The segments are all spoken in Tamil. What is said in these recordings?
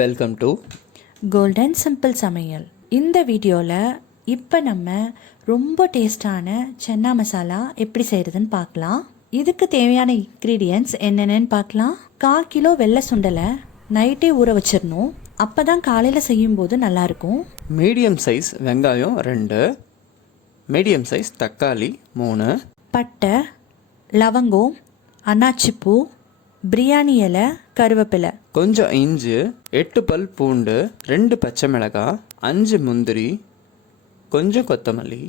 வெல்கம் டு கோல்டன் சிம்பிள் சமையல். இந்த வீடியோவில் இப்போ நம்ம ரொம்ப டேஸ்டான சன்னா மசாலா எப்படி செய்கிறதுன்னு பார்க்கலாம். இதுக்கு தேவையான இன்க்ரீடியன்ட்ஸ் என்னென்னு பார்க்கலாம். 1/4 கிலோ வெள்ளை சுண்டலை நைட்டே ஊற வச்சிடணும். அப்போ தான் காலையில் செய்யும்போது நல்லாயிருக்கும். மீடியம் சைஸ் வெங்காயம் 2, மீடியம் சைஸ் தக்காளி 3, பட்டை, லவங்கம், அன்னாச்சிப்பூ, பிரியாணி இலை, கருவேப்பிலை, கொஞ்சம் இஞ்சி, 8 பல் பூண்டு, 2 பச்சை மிளகாய், 5 முந்திரி, கொஞ்சம் கொத்தமல்லி.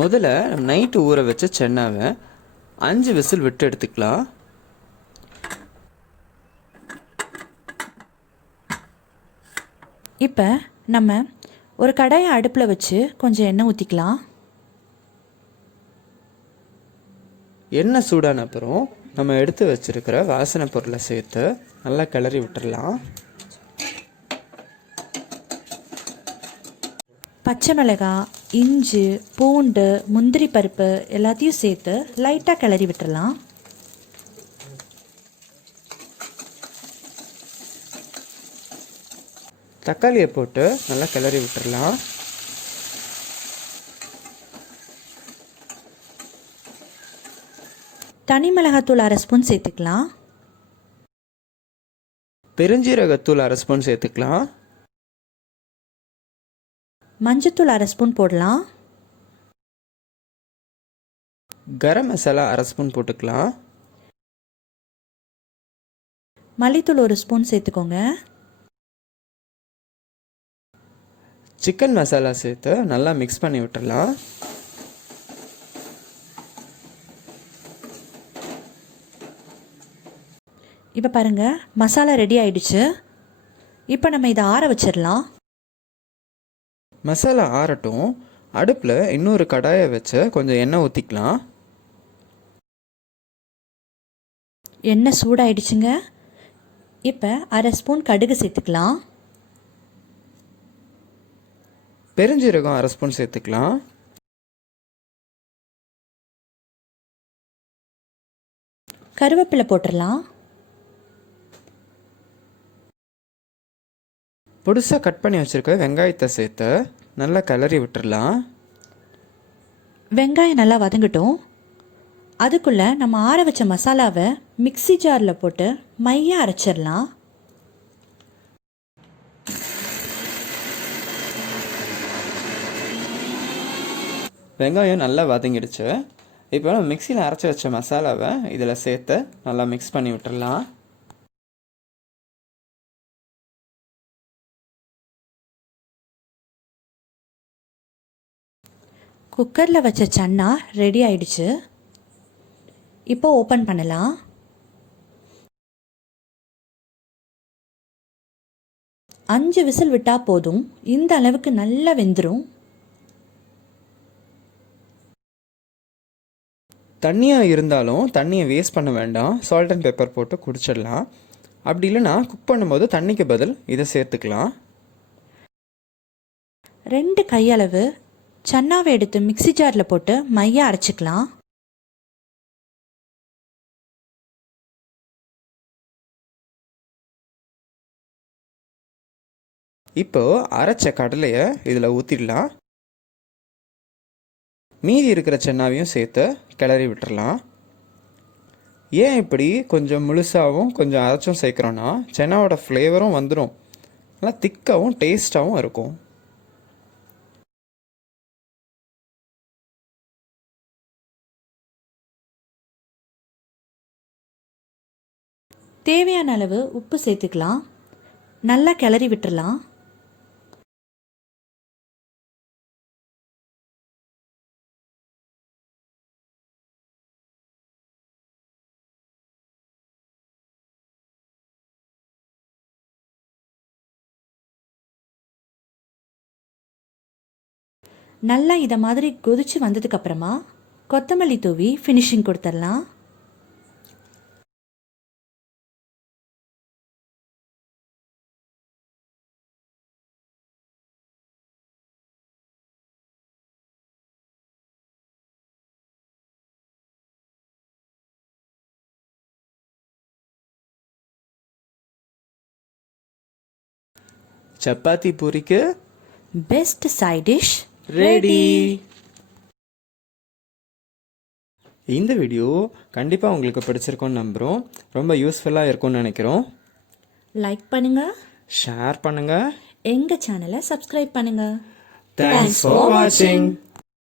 முதல்ல நைட்டு ஊற வச்ச சென்னாவை 5 விசில் விட்டு எடுத்துக்கலாம். இப்போ நம்ம ஒரு கடாயை அடுப்பில் வச்சு கொஞ்சம் எண்ணெய் ஊற்றிக்கலாம். எண்ணெய் சூடான அப்புறம் நம்ம எடுத்து வச்சிருக்கிற வாசனை பொருளை சேர்த்து நல்லா கிளறி விட்டுடலாம். பச்சை மிளகாய், இஞ்சி, பூண்டு, முந்திரி பருப்பு எல்லாத்தையும் சேர்த்து லைட்டாக கிளறி விட்டுடலாம். தக்காளியை போட்டு நல்லா கிளறி விட்டுடலாம். தனி மிளகாத்தூள் 1/2 ஸ்பூன் சேர்த்துக்கலாம். பெருஞ்சீரகத்தூள் 1/2 ஸ்பூன் சேர்த்துக்கலாம். மஞ்சத்தூள் 1/2 ஸ்பூன் போடலாம். கரம் மசாலா 1/2 ஸ்பூன் போட்டுக்கலாம். மல்லித்தூள் 1 ஸ்பூன் சேர்த்துக்கோங்க. சிக்கன் மசாலா சேர்த்து நல்லா மிக்ஸ் பண்ணி விட்டுடலாம். இப்போ பாருங்கள், மசாலா ரெடி ஆயிடுச்சு. இப்போ நம்ம இதை ஆற வச்சிடலாம். மசாலா ஆறட்டும். அடுப்பில் இன்னொரு கடாயை வச்சு கொஞ்சம் எண்ணெய் ஊற்றிக்கலாம். எண்ணெய் சூடாயிடுச்சுங்க. இப்போ 1/2 ஸ்பூன் கடுகு சேர்த்துக்கலாம். பெருஞ்சீரகம் 1/2 ஸ்பூன் சேர்த்துக்கலாம். கருவேப்பிலை போட்டுடலாம். பொடிசாக கட் பண்ணி வச்சுருக்க வெங்காயத்தை சேர்த்து நல்லா கிளறி விட்டுடலாம். வெங்காயம் நல்லா வதங்கட்டும். அதுக்குள்ளே நம்ம ஆற வச்ச மசாலாவை மிக்ஸி ஜாரில் போட்டு மையாக அரைச்சிடலாம். வெங்காயம் நல்லா வதங்கிடுச்சு. இப்போ நம்ம மிக்சியில் அரைச்சி வச்ச மசாலாவை இதில் சேர்த்து நல்லா மிக்ஸ் பண்ணி விட்டுடலாம். குக்கரில் வச்ச சன்னா ரெடி ஆயிடுச்சு. இப்போ ஓப்பன் பண்ணலாம். அஞ்சு விசில் விட்டால் போதும். இந்த அளவுக்கு நல்லா வெந்துடும். தண்ணியாக இருந்தாலும் தண்ணியை வேஸ்ட் பண்ண வேண்டாம். சால்ட் அண்ட் பெப்பர் போட்டு குடிச்சிடலாம். அப்படி இல்லைனா குக் பண்ணும்போது தண்ணிக்கு பதில் இதை சேர்த்துக்கலாம். 2 கையளவு சன்னாவை எடுத்து மிக்ஸி ஜாரில் போட்டு மையாக அரைச்சிக்கலாம். இப்போது அரைச்ச கடலையை இதில் ஊற்றிடலாம். மீதி இருக்கிற சென்னாவையும் சேர்த்து கிளறி விட்டுடலாம். ஏன் இப்படி கொஞ்சம் முழுசாகவும் கொஞ்சம் அரைச்சும் சேர்க்குறோன்னா சென்னாவோட ஃப்ளேவரும் வந்துடும். நல்லா திக்காகவும் டேஸ்ட்டாகவும் இருக்கும். தேவையான அளவு உப்பு சேர்த்துக்கலாம். நல்லா கிளறி விட்டுடலாம். நல்லா இதை மாதிரி கொதிச்சு வந்ததுக்கப்புறமா கொத்தமல்லி தூவி ஃபினிஷிங் கொடுத்துடலாம். சப்பாத்தி பூரிக்கு பெஸ்ட் சைட் டிஷ் ரெடி. இந்த வீடியோ கண்டிப்பாக உங்களுக்கு பிடிச்சிருக்கும்னு நம்புகிறோம். ரொம்ப யூஸ்ஃபுல்லாக இருக்கும்னு நினைக்கிறோம். லைக் பண்ணுங்க, ஷேர் பண்ணுங்கள். எங்கள் சேனலை சப்ஸ்கிரைப் பண்ணுங்க. தேங்க்ஸ் ஃபார் வாட்சிங்.